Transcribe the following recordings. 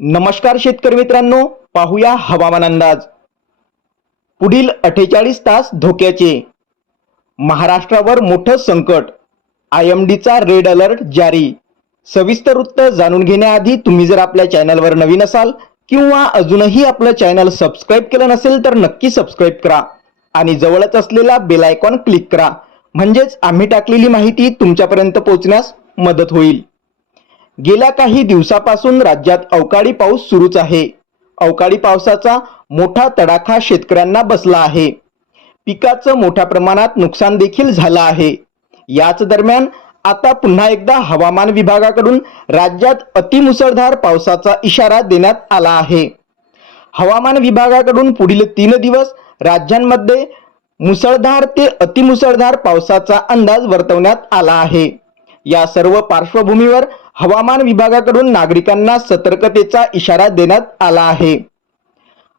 नमस्कार शेतकरी मित्रांनो पाहूया हवामान अंदाज. पुढील अठ्ठेचाळीस तास धोक्याचे. महाराष्ट्रावर मोठं संकट. आय एम डीचा रेड अलर्ट जारी. सविस्तर वृत्त जाणून घेण्याआधी तुम्ही जर आपल्या चॅनलवर नवीन असाल किंवा अजूनही आपलं चॅनल सबस्क्राईब केलं नसेल तर नक्की सबस्क्राईब करा आणि जवळच असलेला बेल आयकॉन क्लिक करा. म्हणजेच आम्ही टाकलेली माहिती तुमच्यापर्यंत पोहोचण्यास मदत होईल. गेल्या काही दिवसापासून राज्यात अवकाळी पाऊस सुरूच आहे. अवकाळी पावसाचा मोठा तडाखा शेतकऱ्यांना बसला आहे. पिकाचं मोठ्या प्रमाणात नुकसान देखील झालं आहे. याच दरम्यान आता पुन्हा एकदा हवामान विभागाकडून राज्यात अतिमुसळधार पावसाचा इशारा देण्यात आला आहे. हवामान विभागाकडून पुढील तीन दिवस राज्यांमध्ये मुसळधार ते अतिमुसळधार पावसाचा अंदाज वर्तवण्यात आला आहे. या सर्व पार्श्वभूमीवर हवामान विभागाकडून नागरिकांना सतर्कतेचा इशारा देण्यात आला आहे.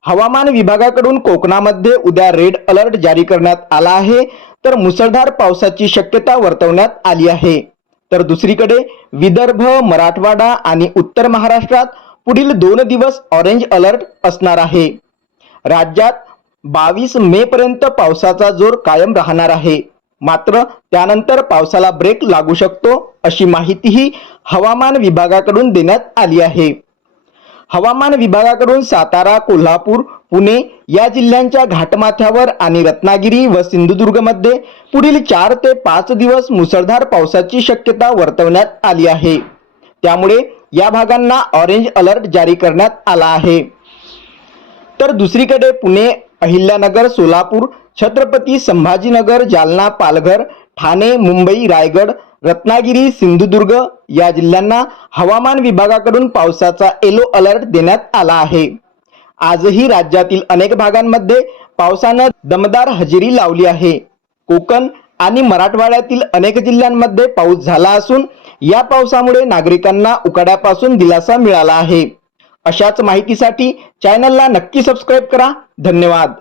हवामान विभागाकडून कोकणामध्ये उद्या रेड अलर्ट जारी करण्यात आला आहे तर मुसळधार पावसाची शक्यता वर्तवण्यात आली आहे. तर दुसरीकडे विदर्भ मराठवाडा आणि उत्तर महाराष्ट्रात पुढील दोन दिवस ऑरेंज अलर्ट असणार आहे. राज्यात बावीस मे पर्यंत पावसाचा जोर कायम राहणार आहे. मात्र त्यानंतर पावसाला ब्रेक लागू शकतो अशी माहितीही हवामान विभागाकडून देण्यात आली आहे. हवामान विभागाकडून सातारा कोल्हापूर पुणे या जिल्ह्यांच्या घाटमाथ्यावर आणि रत्नागिरी व सिंधुदुर्गमध्ये पुढील चार ते पाच दिवस मुसळधार पावसाची शक्यता वर्तवण्यात आली आहे. त्यामुळे या भागांना ऑरेंज अलर्ट जारी करण्यात आला आहे. तर दुसरीकडे पुणे अहिल्यानगर सोलापूर छत्रपती संभाजीनगर जालना पालघर ठाणे मुंबई रायगड रत्नागिरी सिंधुदुर्ग या जिल्ह्यांना हवामान विभागाकडून पावसाचा येलो अलर्ट देण्यात आला आहे. आजही राज्यातील अनेक भागांमध्ये पावसानं दमदार हजेरी लावली आहे. कोकण आणि मराठवाड्यातील अनेक जिल्ह्यांमध्ये पाऊस झाला असून या पावसामुळे नागरिकांना उकाड्यापासून दिलासा मिळाला आहे. अशाच माहितीसाठी चॅनलला नक्की सबस्क्राईब करा. धन्यवाद.